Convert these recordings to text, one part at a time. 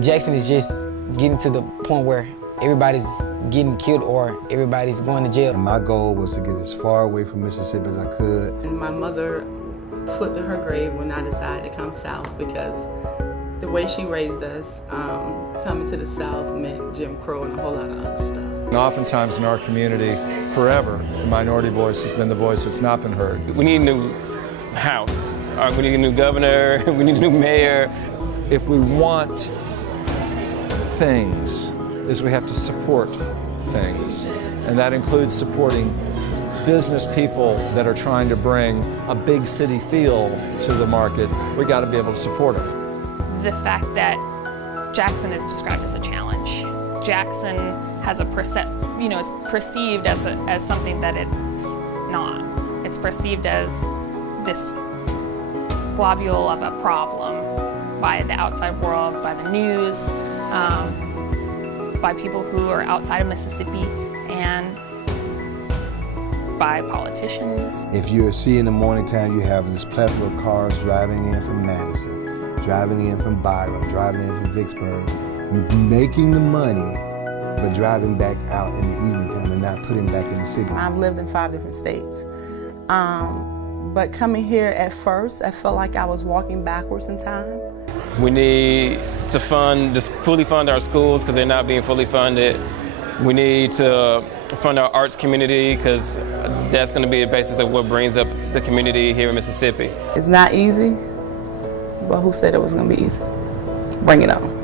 Jackson is just getting to the point where everybody's getting killed or everybody's going to jail. And my goal was to get as far away from Mississippi as I could. And my mother flipped in her grave when I decided to come south because the way she raised us, coming to the South meant Jim Crow and a whole lot of other stuff. And oftentimes in our community, forever, the minority voice has been the voice that's not been heard. We need a new House. We need a new governor. We need a new mayor. If we want things, is we have to support things. And that includes supporting business people that are trying to bring a big city feel to the market. We got to be able to support them. The fact that Jackson is described as a challenge. Jackson has is perceived as something that it's not. It's perceived as this globule of a problem by the outside world, by the news, by people who are outside of Mississippi, and by politicians. If you see in the morning time, you have this plethora of cars driving in from Madison, driving in from Byram, driving in from Vicksburg, making the money, but driving back out in the evening time and not putting back in the city. I've lived in 5 different states. But coming here at first, I felt like I was walking backwards in time. We need to fully fund our schools because they're not being fully funded. We need to fund our arts community because that's going to be the basis of what brings up the community here in Mississippi. It's not easy, but who said it was going to be easy? Bring it on.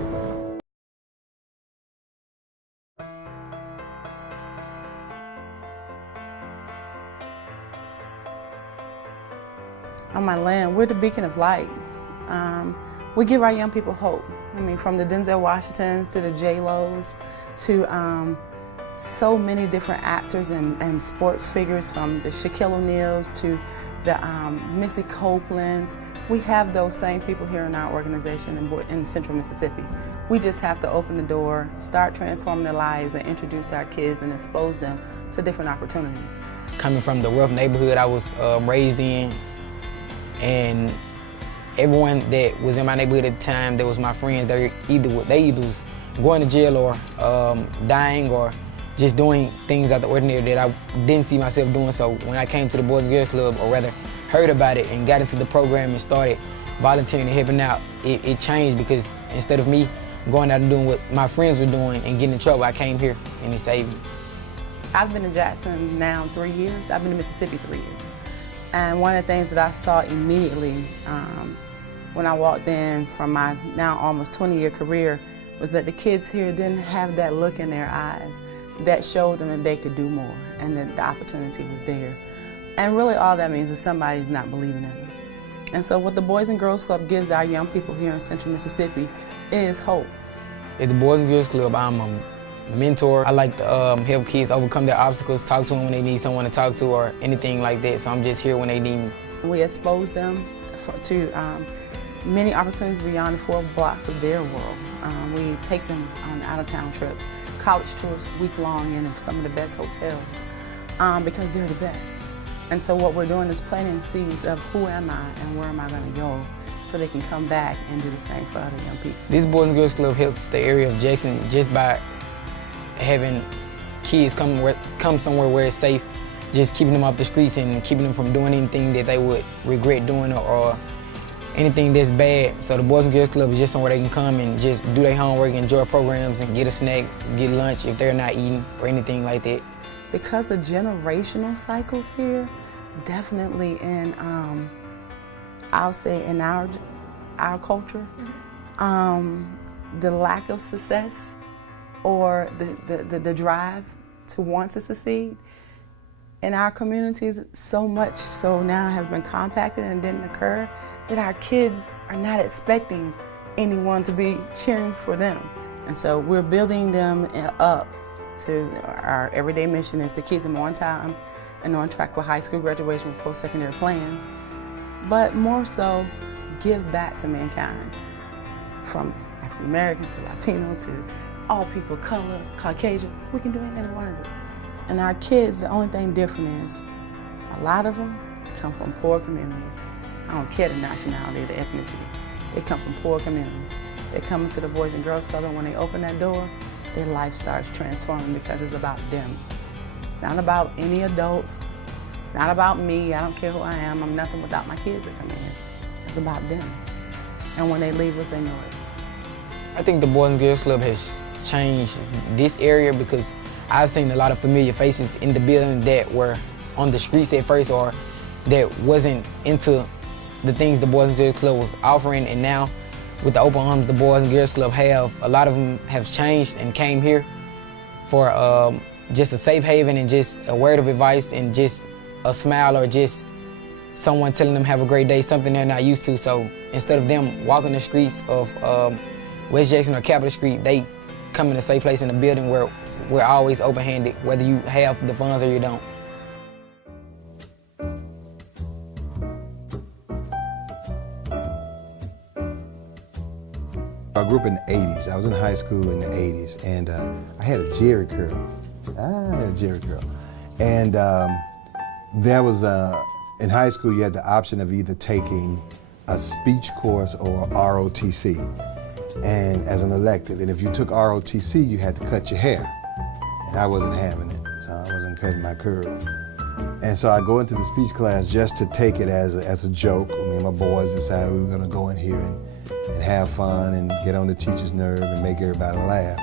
On my land, we're the beacon of light. We give our young people hope. I mean, from the Denzel Washingtons to the J-Los to so many different actors and sports figures, from the Shaquille O'Neals to the Missy Copelands. We have those same people here in our organization in Central Mississippi. We just have to open the door, start transforming their lives, and introduce our kids and expose them to different opportunities. Coming from the rough neighborhood I was raised in, and everyone that was in my neighborhood at the time that was my friends, they either was going to jail or dying or just doing things out the ordinary that I didn't see myself doing. So when I came to the Boys and Girls Club, or rather heard about it and got into the program and started volunteering and helping out, it changed, because instead of me going out and doing what my friends were doing and getting in trouble, I came here and it saved me. I've been in Jackson now 3 years. I've been in Mississippi 3 years. And one of the things that I saw immediately when I walked in from my now almost 20-year career was that the kids here didn't have that look in their eyes that showed them that they could do more and that the opportunity was there. And really all that means is somebody's not believing in them. And so what the Boys and Girls Club gives our young people here in Central Mississippi is hope. At the Boys and Girls Club, I'm a mentor. I like to help kids overcome their obstacles, talk to them when they need someone to talk to or anything like that. So I'm just here when they need me. We expose them to many opportunities beyond the 4 blocks of their world. We take them on out-of-town trips, college tours week-long in some of the best hotels because they're the best. And so what we're doing is planting seeds of who am I and where am I going to go, so they can come back and do the same for other young people. This Boys and Girls Club helps the area of Jackson just by having kids come somewhere where it's safe, just keeping them off the streets and keeping them from doing anything that they would regret doing or anything that's bad. So the Boys and Girls Club is just somewhere they can come and just do their homework, enjoy programs, and get a snack, get lunch if they're not eating or anything like that. Because of generational cycles here, definitely in, I'll say in our culture, the lack of success or the drive to want to succeed in our communities so much so now have been compacted and didn't occur that our kids are not expecting anyone to be cheering for them. And so we're building them up to our everyday mission is to keep them on time and on track for high school graduation with post-secondary plans, but more so give back to mankind, from African American to Latino to all people of color, Caucasian. We can do anything we want to do. And our kids, the only thing different is a lot of them come from poor communities. I don't care the nationality or the ethnicity. They come from poor communities. They come into the Boys and Girls Club, and when they open that door, their life starts transforming because it's about them. It's not about any adults. It's not about me. I don't care who I am. I'm nothing without my kids that come in. It's about them. And when they leave us, they know it. I think the Boys and Girls Club has changed this area because I've seen a lot of familiar faces in the building that were on the streets at first or that wasn't into the things the Boys and Girls Club was offering, and now with the open arms the Boys and Girls Club have, a lot of them have changed and came here for just a safe haven and just a word of advice and just a smile or just someone telling them have a great day, something they're not used to. So instead of them walking the streets of West Jackson or Capitol Street, they come in a safe place in the building where we're always open-handed, whether you have the funds or you don't. I grew up in the 80s. I was in high school in the 80s, and I had a Jerry curl. And there was, in high school, you had the option of either taking a speech course or ROTC, and as an elective. And if you took ROTC, you had to cut your hair. And I wasn't having it, so I wasn't cutting my curls. And so I go into the speech class just to take it as a joke. Me and my boys decided we were gonna go in here and have fun and get on the teacher's nerve and make everybody laugh.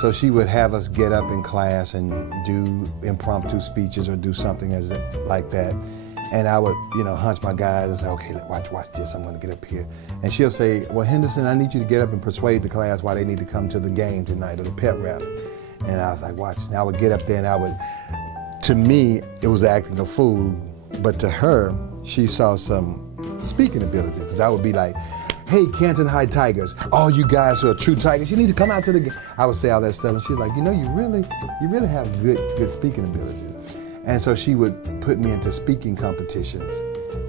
So she would have us get up in class and do impromptu speeches or do something like that. And I would, hunch my guys and say, okay, watch this, I'm gonna get up here. And she'll say, well, Henderson, I need you to get up and persuade the class why they need to come to the game tonight or the pep rally. And I was like, watch. And I would get up there and to me, it was acting a fool, but to her, she saw some speaking ability, because I would be like, hey, Canton High Tigers, all you guys who are true Tigers, you need to come out to the game. I would say all that stuff, and she's like, you really have good speaking abilities. And so she would put me into speaking competitions,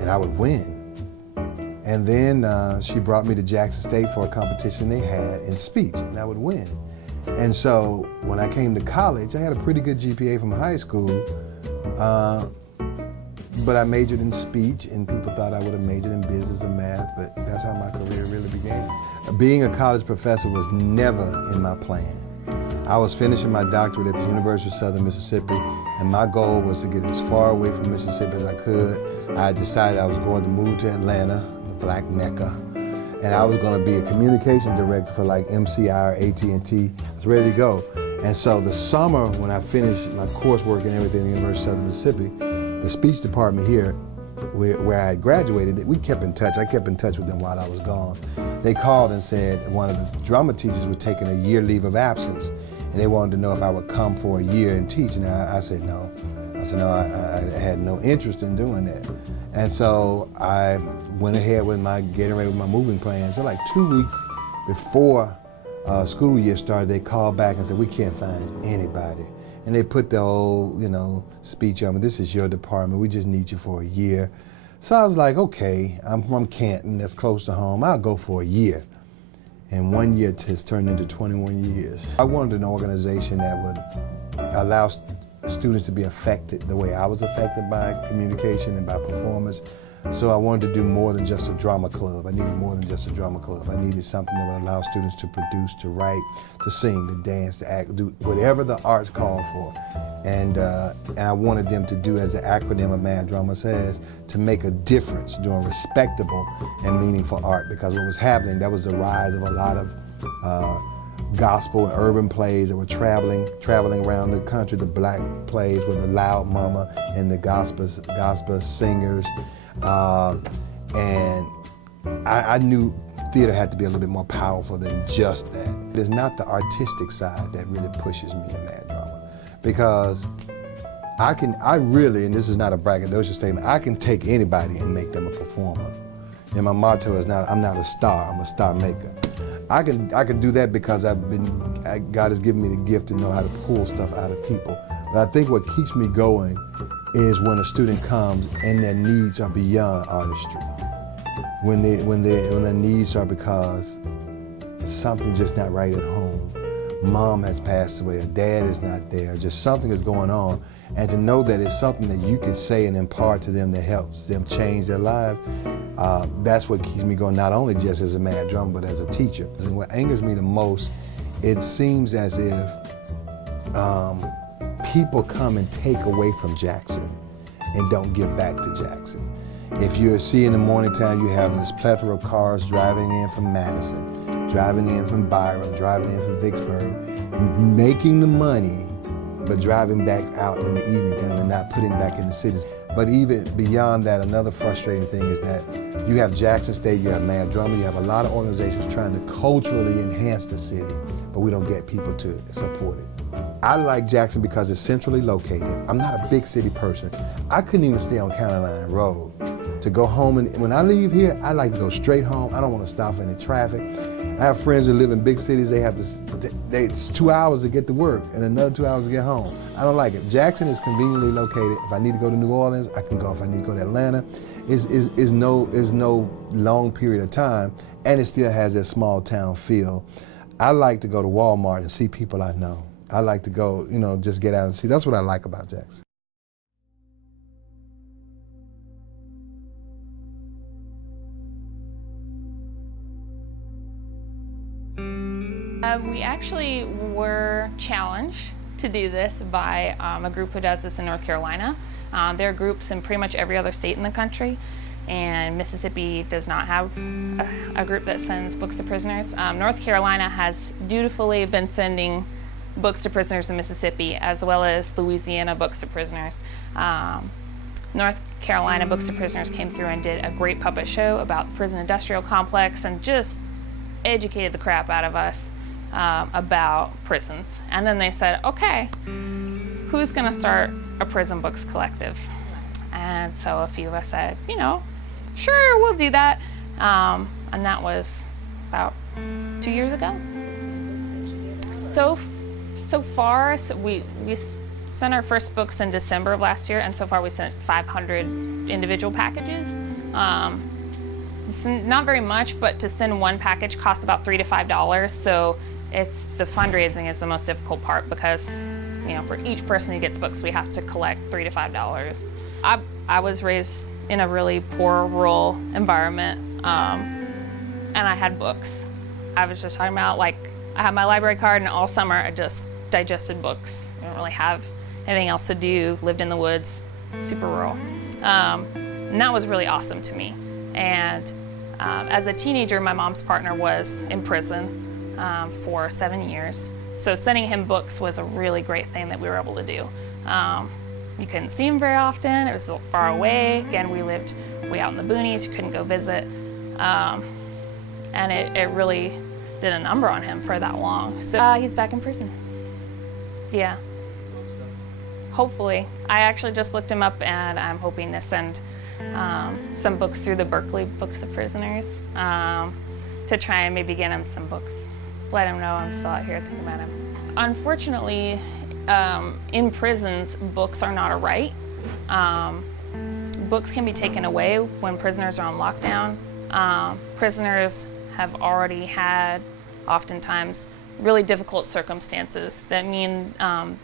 and I would win. And then she brought me to Jackson State for a competition they had in speech, and I would win. And so when I came to college, I had a pretty good GPA from high school, but I majored in speech, and people thought I would have majored in business and math, but that's how my career really began. Being a college professor was never in my plan. I was finishing my doctorate at the University of Southern Mississippi, and my goal was to get as far away from Mississippi as I could. I decided I was going to move to Atlanta, the Black Mecca, and I was going to be a communication director for like MCI or AT&T. I was ready to go. And so the summer when I finished my coursework and everything at the University of Southern Mississippi, the speech department here, where I graduated, we kept in touch. I kept in touch with them while I was gone. They called and said one of the drama teachers was taking a year leave of absence, and they wanted to know if I would come for a year and teach, and I said no. I said no, I had no interest in doing that. And so I went ahead with getting ready with my moving plan. So like 2 weeks before school year started, they called back and said, we can't find anybody. And they put the old, speech on me. This is your department. We just need you for a year. So I was like, okay, I'm from Canton, that's close to home. I'll go for a year. And 1 year has turned into 21 years. I wanted an organization that would allow students to be affected the way I was affected by communication and by performance. So I wanted to do more than just a drama club. I needed more than just a drama club. I needed something that would allow students to produce, to write, to sing, to dance, to act, do whatever the arts called for. And I wanted them to do, as the acronym of Mad Drama says, to make a difference, doing respectable and meaningful art. Because what was happening, that was the rise of a lot of gospel and urban plays that were traveling around the country. The black plays with the loud mama and the gospel singers. And I knew theater had to be a little bit more powerful than just that. It's not the artistic side that really pushes me in Mad Drama, because I really, and this is not a braggadocious statement, I can take anybody and make them a performer. And my motto is I'm not a star, I'm a star maker. I can do that because God has given me the gift to know how to pull stuff out of people. But I think what keeps me going is when a student comes and their needs are beyond artistry. When their needs are because something's just not right at home. Mom has passed away, or dad is not there, just something is going on. And to know that it's something that you can say and impart to them that helps them change their life, That's what keeps me going, not only just as a mad drummer, but as a teacher. And what angers me the most, it seems as if people come and take away from Jackson and don't give back to Jackson. If you see in the morning time, you have this plethora of cars driving in from Madison, driving in from Byram, driving in from Vicksburg, making the money, but driving back out in the evening time and not putting back in the cities. But even beyond that, another frustrating thing is that you have Jackson State, you have Mad Drummer, you have a lot of organizations trying to culturally enhance the city, but we don't get people to support it. I like Jackson because it's centrally located. I'm not a big city person. I couldn't even stay on County Line Road to go home. And when I leave here, I like to go straight home. I don't want to stop for any traffic. I have friends that live in big cities. It's 2 hours to get to work and another 2 hours to get home. I don't like it. Jackson is conveniently located. If I need to go to New Orleans, I can go. If I need to go to Atlanta, is no long period of time, and it still has that small town feel. I like to go to Walmart and see people I know. I like to go, just get out and see. That's what I like about Jackson. We actually were challenged to do this by a group who does this in North Carolina. There are groups in pretty much every other state in the country, and Mississippi does not have a group that sends books to prisoners. North Carolina has dutifully been sending books to prisoners in Mississippi, as well as Louisiana books to prisoners. North Carolina Books to Prisoners came through and did a great puppet show about the prison industrial complex and just educated the crap out of us about prisons. And then they said, okay, who's gonna start a prison books collective? And so a few of us said, sure, we'll do that. And that was about 2 years ago. So far, we sent our first books in December of last year, and so far we sent 500 individual packages. It's not very much, but to send one package costs about $3 to $5. So the fundraising is the most difficult part because, for each person who gets books, we have to collect $3 to $5. I was raised in a really poor rural environment, and I had books. I was just talking about, I had my library card, and all summer I just digested books. I didn't really have anything else to do, lived in the woods, super rural. And that was really awesome to me. And as a teenager, my mom's partner was in prison for 7 years. So sending him books was a really great thing that we were able to do. You couldn't see him very often. It was far away. Again, we lived way out in the boonies. You couldn't go visit. And it really did a number on him for that long. So he's back in prison. Yeah. Hopefully. I actually just looked him up, and I'm hoping to send some books through the Berkeley Books of Prisoners to try and maybe get him some books. Let him know I'm still out here thinking about him. Unfortunately, in prisons, books are not a right. Books can be taken away when prisoners are on lockdown. Prisoners have already had, oftentimes, really difficult circumstances that mean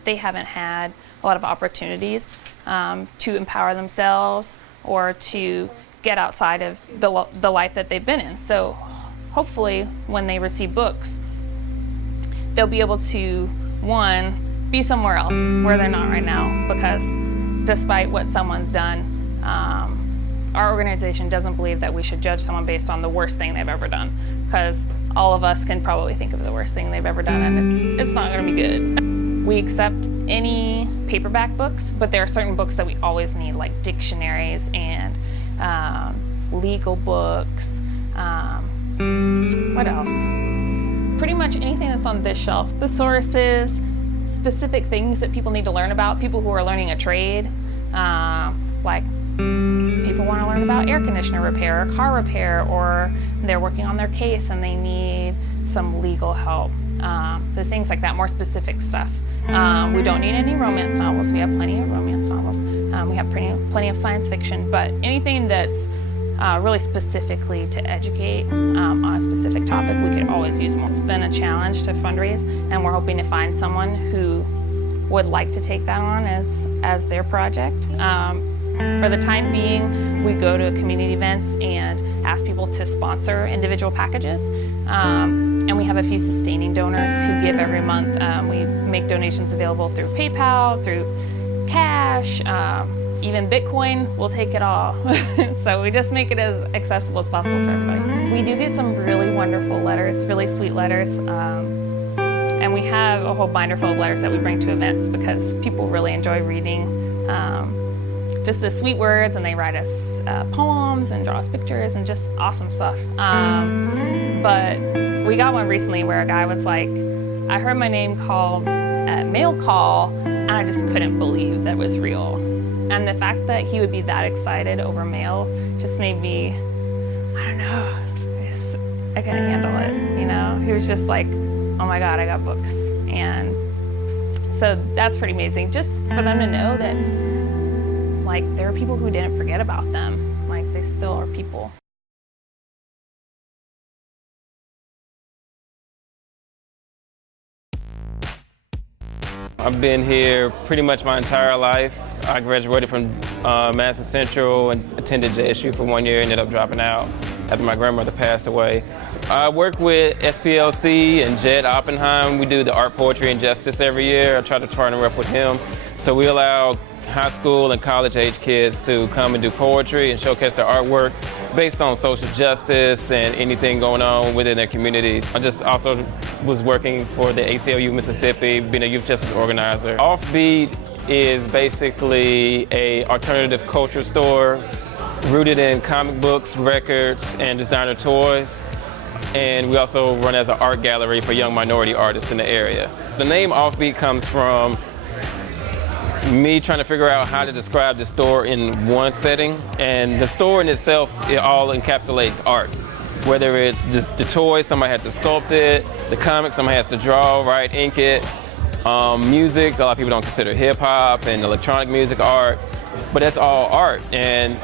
they haven't had a lot of opportunities to empower themselves or to get outside of the life that they've been in. So hopefully when they receive books, they'll be able to, one, be somewhere else where they're not right now, because despite what someone's done, our organization doesn't believe that we should judge someone based on the worst thing they've ever done, because all of us can probably think of the worst thing they've ever done, and it's not going to be good. We accept any paperback books, but there are certain books that we always need, like dictionaries and legal books. What else? Pretty much anything that's on this shelf. Thesaurus, specific things that people need to learn about, people who are learning a trade, like people want to learn about air conditioner repair or car repair, or they're working on their case and they need some legal help. So things like that, more specific stuff. We don't need any romance novels. We have plenty of romance novels. We have plenty of science fiction, but anything that's really specifically to educate on a specific topic, we could always use more. It's been a challenge to fundraise, and we're hoping to find someone who would like to take that on as their project. For the time being, we go to community events and ask people to sponsor individual packages. And we have a few sustaining donors who give every month. We make donations available through PayPal, through cash, even Bitcoin. We'll take it all. So we just make it as accessible as possible for everybody. We do get some really wonderful letters, really sweet letters. And we have a whole binder full of letters that we bring to events because people really enjoy reading just the sweet words, and they write us poems and draw us pictures and just awesome stuff. But we got one recently where a guy was like, I heard my name called at mail call, and I just couldn't believe that it was real. And the fact that he would be that excited over mail just made me, I don't know, I couldn't handle it, you know? He was just like, oh my God, I got books. And so that's pretty amazing, just for them to know that like there are people who didn't forget about them, like they still are people. I've been here pretty much my entire life. I graduated from Madison Central and attended JSU for 1 year, ended up dropping out after my grandmother passed away. I work with SPLC and Jed Oppenheim. We do the Art, Poetry, and Justice every year. I try to partner up with him. So we allow high school and college age kids to come and do poetry and showcase their artwork based on social justice and anything going on within their communities. I just also was working for the ACLU Mississippi, being a youth justice organizer. Offbeat is basically an alternative culture store rooted in comic books, records, and designer toys. And we also run as an art gallery for young minority artists in the area. The name Offbeat comes from me trying to figure out how to describe the store in one setting. And the store in itself, it all encapsulates art. Whether it's just the toys, somebody has to sculpt it, the comics, somebody has to draw, write, ink it. Music, a lot of people don't consider hip hop and electronic music art, but that's all art. And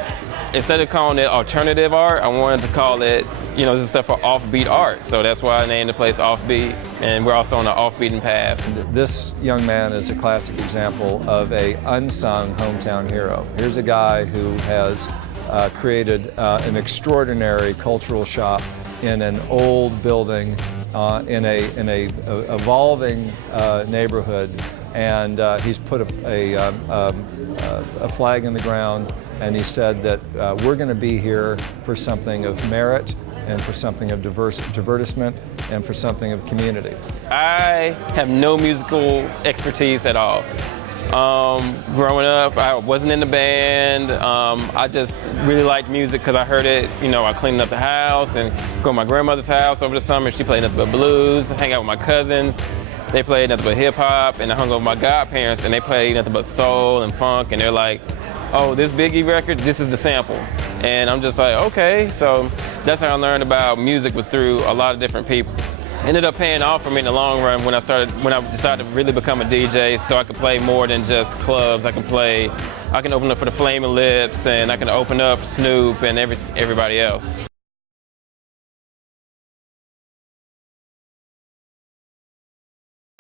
instead of calling it alternative art, I wanted to call it, you know, this is stuff for offbeat art. So that's why I named the place Offbeat, and we're also on the off-beaten path. This young man is a classic example of an unsung hometown hero. Here's a guy who has created an extraordinary cultural shop in an old building in a evolving neighborhood, and he's put a flag in the ground, and he said that we're going to be here for something of merit and for something of divertisement and for something of community. I have no musical expertise at all. Growing up, I wasn't in the band. I just really liked music because I heard it. You know, I cleaned up the house and go to my grandmother's house over the summer. She played nothing but blues, hang out with my cousins. They played nothing but hip hop, and I hung out with my godparents, and they played nothing but soul and funk, and they're like, oh, this Biggie record, this is the sample. And I'm just like, okay. So that's how I learned about music, was through a lot of different people. Ended up paying off for me in the long run when I decided to really become a DJ, so I could play more than just clubs. I can open up for the Flaming Lips, and I can open up for Snoop and everybody else.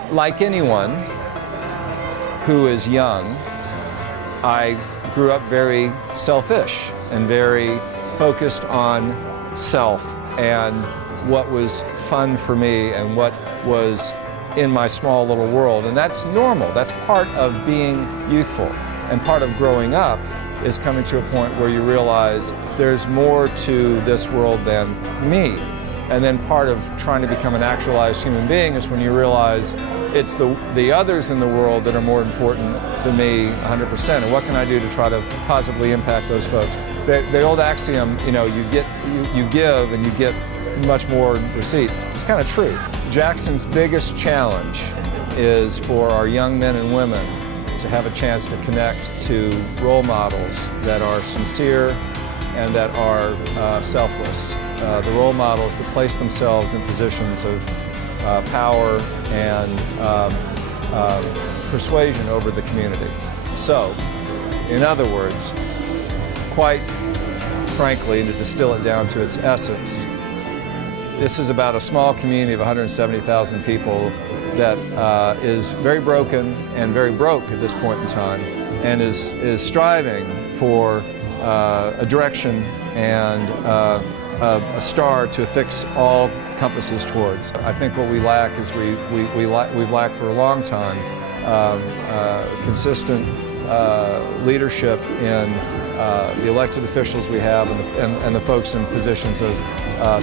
Like anyone who is young, I grew up very selfish and very focused on self and what was fun for me and what was in my small little world. And that's normal. That's part of being youthful. And part of growing up is coming to a point where you realize there's more to this world than me. And then part of trying to become an actualized human being is when you realize it's the others in the world that are more important than me 100%. And what can I do to try to positively impact those folks? The old axiom, you know, you give and you get much more receipt. It's kind of true. Jackson's biggest challenge is for our young men and women to have a chance to connect to role models that are sincere and that are selfless. The role models that place themselves in positions of power and persuasion over the community. So, in other words, quite frankly, to distill it down to its essence, this is about a small community of 170,000 people that is very broken and very broke at this point in time, and is striving for a direction and a star to affix all compasses towards. I think what we lack is we've lacked for a long time consistent leadership in the elected officials we have and the folks in positions of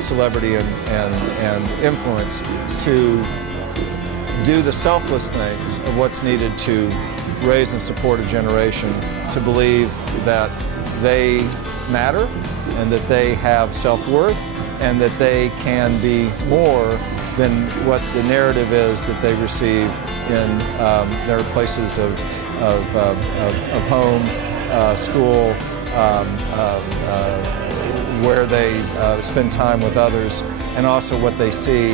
celebrity and influence to do the selfless things of what's needed to raise and support a generation to believe that they matter and that they have self-worth and that they can be more than what the narrative is that they receive in their places of home, school, where they spend time with others, and also what they see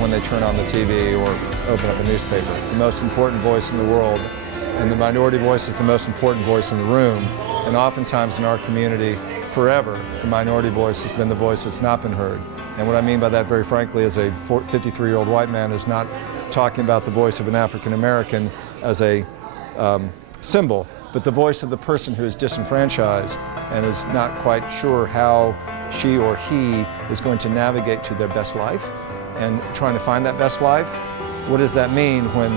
when they turn on the TV or open up a newspaper. The most important voice in the world, and the minority voice is the most important voice in the room, and oftentimes in our community, forever, the minority voice has been the voice that's not been heard. And what I mean by that, very frankly, as a 53-year-old white man, is not talking about the voice of an African American as a symbol, but the voice of the person who is disenfranchised and is not quite sure how she or he is going to navigate to their best life and trying to find that best life. What does that mean when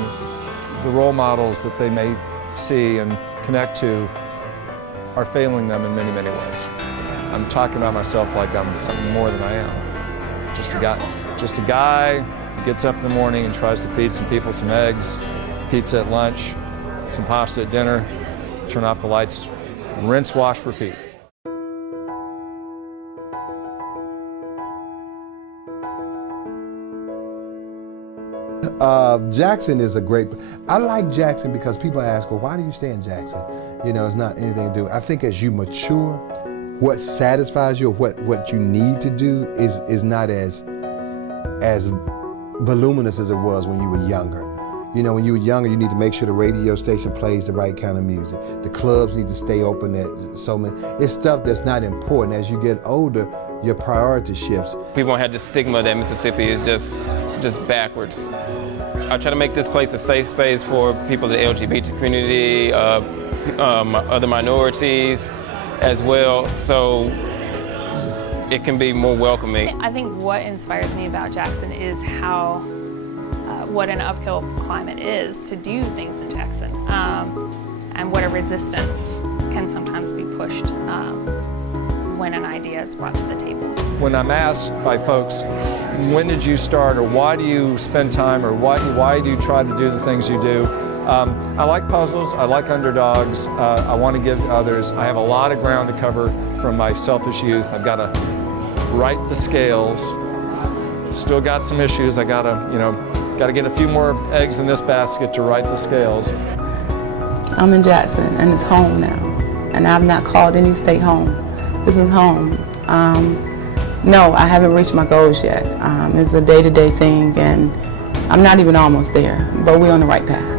the role models that they may see and connect to are failing them in many, many ways? I'm talking about myself like I'm something more than I am. Just a guy who gets up in the morning and tries to feed some people some eggs, pizza at lunch, some pasta at dinner, turn off the lights, rinse, wash, repeat. Jackson is a great, I like Jackson because people ask, well, why do you stay in Jackson? You know, it's not anything to do. I think as you mature, what satisfies you or what you need to do is not as voluminous as it was when you were younger. You know, when you were younger, you need to make sure the radio station plays the right kind of music. The clubs need to stay open. It's stuff that's not important. As you get older, your priority shifts. People had the stigma that Mississippi is just backwards. I try to make this place a safe space for people in the LGBT community, other minorities as well, so it can be more welcoming. I think what inspires me about Jackson is how what an uphill climate is to do things in Jackson, and what a resistance can sometimes be pushed when an idea is brought to the table. When I'm asked by folks, when did you start, or why do you spend time, or why do you try to do the things you do? I like puzzles, I like underdogs, I want to give to others. I have a lot of ground to cover from my selfish youth. I've got to right the scales. Still got some issues. I gotta get a few more eggs in this basket to right the scales. I'm in Jackson and it's home now. And I've not called any state home. This is home. No, I haven't reached my goals yet. It's a day-to-day thing and I'm not even almost there, but we're on the right path.